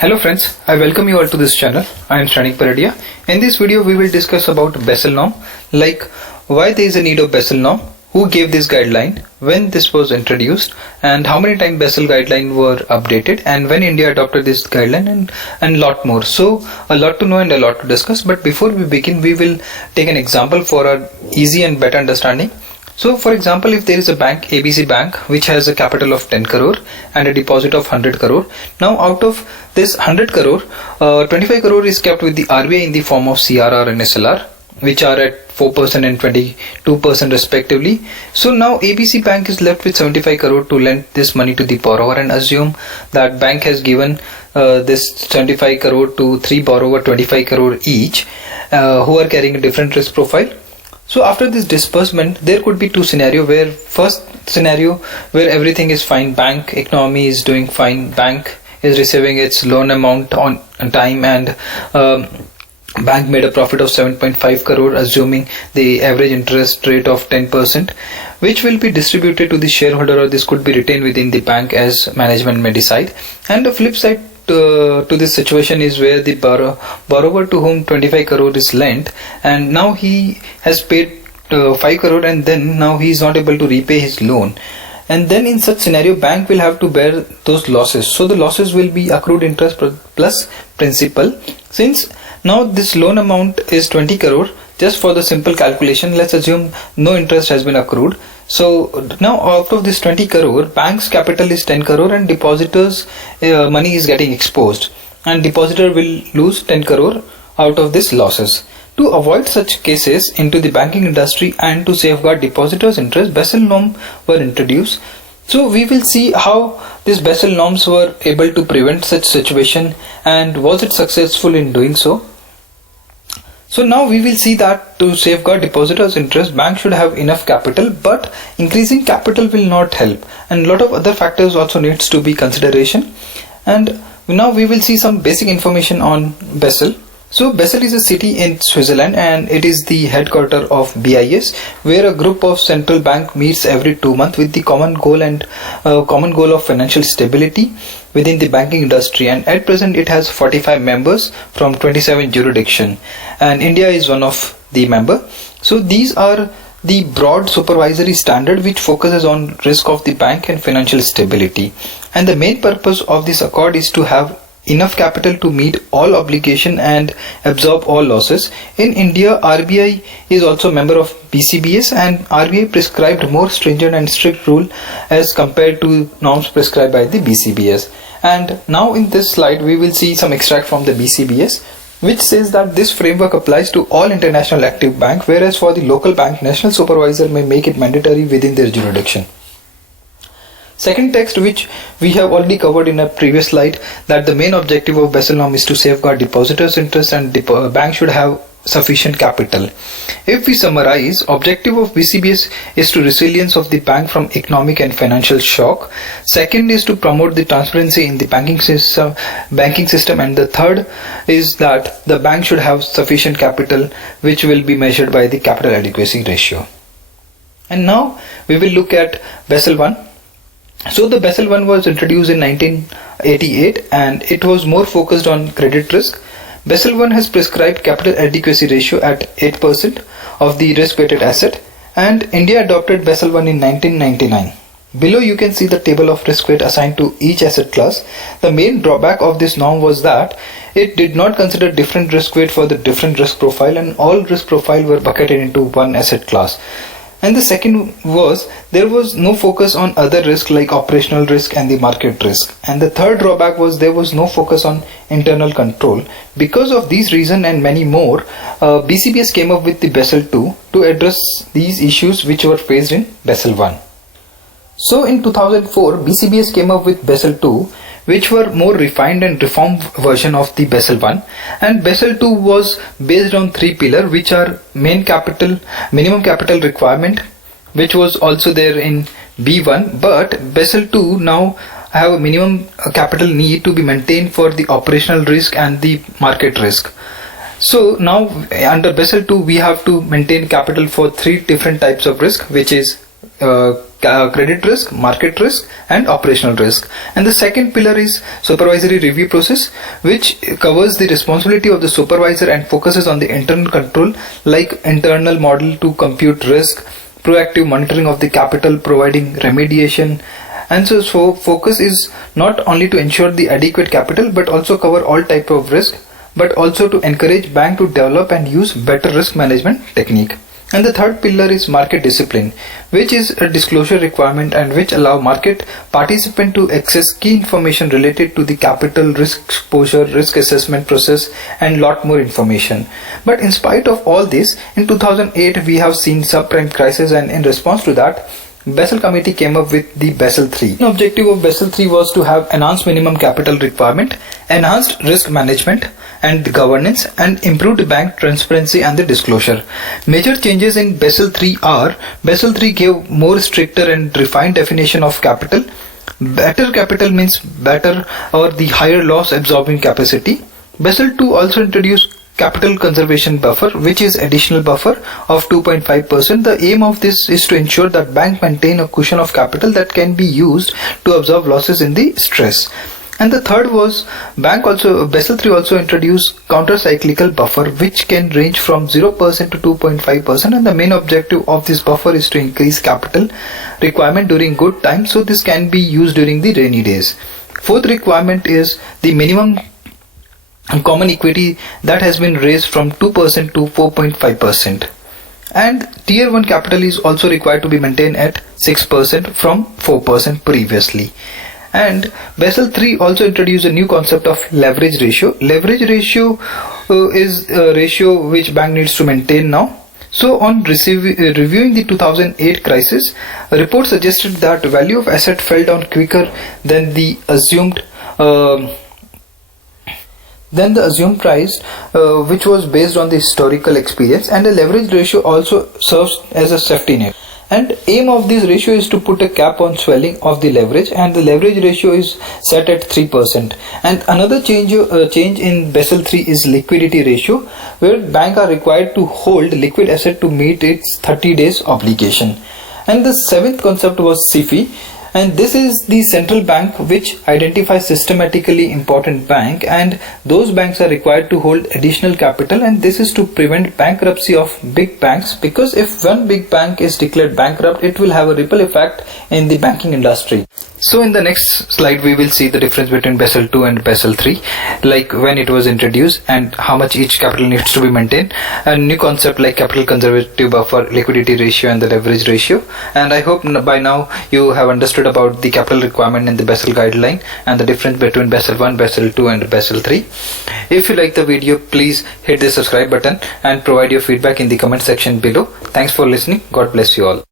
Hello friends, I welcome you all to this channel. I am Shranik Paradia. In this video we will discuss about Basel norm, like why there is a need of Basel norm, who gave this guideline, when this was introduced, and how many times Basel guideline were updated, and when India adopted this guideline, and lot more. So a lot to know and a lot to discuss, but before we begin we will take an example for our easy and better understanding. So for example, if there is a bank, ABC Bank, which has a capital of 10 crore and a deposit of 100 crore. Now out of this 100 crore, 25 crore is kept with the RBI in the form of CRR and SLR, which are at 4% and 22% respectively. So now ABC Bank is left with 75 crore to lend this money to the borrower, and assume that bank has given this 75 crore to 3 borrower 25 crore each, who are carrying a different risk profile. So after this disbursement, there could be two scenarios, where first scenario where everything is fine, bank economy is doing fine, bank is receiving its loan amount on time, and bank made a profit of 7.5 crore, assuming the average interest rate of 10%, which will be distributed to the shareholder, or this could be retained within the bank as management may decide. And the flip side to this situation is where the borrower to whom 25 crore is lent, and now he has paid 5 crore, and then now he is not able to repay his loan, and then in such scenario bank will have to bear those losses. So the losses will be accrued interest plus principal. Since now this loan amount is 20 crore, just for the simple calculation, let's assume no interest has been accrued. So now out of this 20 crore, bank's capital is 10 crore and depositors money is getting exposed, and depositor will lose 10 crore out of this losses. To avoid such cases into the banking industry and to safeguard depositors' interest, Basel norms were introduced. So we will see how these Basel norms were able to prevent such situation, and was it successful in doing so. So now we will see that to safeguard depositors' interest, bank should have enough capital, but increasing capital will not help, and a lot of other factors also needs to be consideration. And now we will see some basic information on Basel. So Basel is a city in Switzerland, and it is the headquarter of BIS, where a group of central bank meets every 2 months with the common goal of financial stability within the banking industry. And at present it has 45 members from 27 jurisdictions, and India is one of the member. So these are the broad supervisory standard which focuses on risk of the bank and financial stability, and the main purpose of this accord is to have enough capital to meet all obligation and absorb all losses. In India, RBI is also a member of BCBS, and RBI prescribed more stringent and strict rule as compared to norms prescribed by the BCBS. And now in this slide we will see some extract from the BCBS, which says that this framework applies to all international active bank, whereas for the local bank, national supervisor may make it mandatory within their jurisdiction. Second text, which we have already covered in a previous slide, that the main objective of Basel norm is to safeguard depositors' interest, and bank should have sufficient capital. If we summarize, objective of BCBS is to resilience of the bank from economic and financial shock. Second is to promote the transparency in the banking system, and the third is that the bank should have sufficient capital, which will be measured by the capital adequacy ratio. And now we will look at Basel I. So the Basel I was introduced in 1988, and it was more focused on credit risk. Basel I has prescribed capital adequacy ratio at 8% of the risk-weighted asset, and India adopted Basel I in 1999. Below you can see the table of risk weight assigned to each asset class. The main drawback of this norm was that it did not consider different risk weight for the different risk profile, and all risk profile were bucketed into one asset class. And the second was, there was no focus on other risk like operational risk and the market risk. And the third drawback was, there was no focus on internal control. Because of these reasons and many more, BCBS came up with the Basel II to address these issues which were faced in Basel I. So in 2004, BCBS came up with Basel II, which were more refined and reformed version of the Basel I, and Basel II was based on 3 pillars, which are minimum capital requirement, which was also there in B1, but Basel II now have a minimum capital need to be maintained for the operational risk and the market risk. So now under Basel II we have to maintain capital for 3 different types of risk, which is credit risk, market risk, and operational risk. And the second pillar is supervisory review process, which covers the responsibility of the supervisor and focuses on the internal control, like internal model to compute risk, proactive monitoring of the capital, providing remediation. And so focus is not only to ensure the adequate capital but also cover all type of risk, but also to encourage bank to develop and use better risk management technique. And the third pillar is market discipline, which is a disclosure requirement and which allow market participant to access key information related to the capital, risk exposure, risk assessment process, and lot more information. But in spite of all this, in 2008 we have seen subprime crisis, and in response to that, Basel Committee came up with the Basel III. The objective of Basel III was to have enhanced minimum capital requirement, enhanced risk management and governance, and improved bank transparency and the disclosure. Major changes in Basel III are: Basel III gave more stricter and refined definition of capital. Better capital means better or the higher loss absorbing capacity. Basel II also introduced capital conservation buffer, which is additional buffer of 2.5%. The aim of this is to ensure that bank maintain a cushion of capital that can be used to absorb losses in the stress. And the third was Basel III also introduced counter-cyclical buffer, which can range from 0% to 2.5%, and the main objective of this buffer is to increase capital requirement during good times, so this can be used during the rainy days. Fourth requirement is the minimum common equity that has been raised from 2% to 4.5%. And tier 1 capital is also required to be maintained at 6% from 4% previously. And Basel III also introduced a new concept of leverage ratio. Leverage ratio is a ratio which bank needs to maintain now. So on reviewing the 2008 crisis, a report suggested that value of asset fell down quicker than the assumed price, which was based on the historical experience, and the leverage ratio also serves as a safety net. And aim of this ratio is to put a cap on swelling of the leverage, and the leverage ratio is set at 3%. And another change in Basel III is liquidity ratio, where banks are required to hold liquid asset to meet its 30 days obligation. And the seventh concept was SIFI, and this is the central bank which identifies systematically important bank, and those banks are required to hold additional capital, and this is to prevent bankruptcy of big banks, because if one big bank is declared bankrupt, it will have a ripple effect in the banking industry. So in the next slide we will see the difference between Basel II and Basel III, like when it was introduced and how much each capital needs to be maintained, and new concept like capital conservative buffer, liquidity ratio, and the leverage ratio. And I hope by now you have understood about the capital requirement in the Basel guideline and the difference between Basel I, Basel II and Basel III. If you like the video, please hit the subscribe button and provide your feedback in the comment section below. Thanks for listening. God bless you all.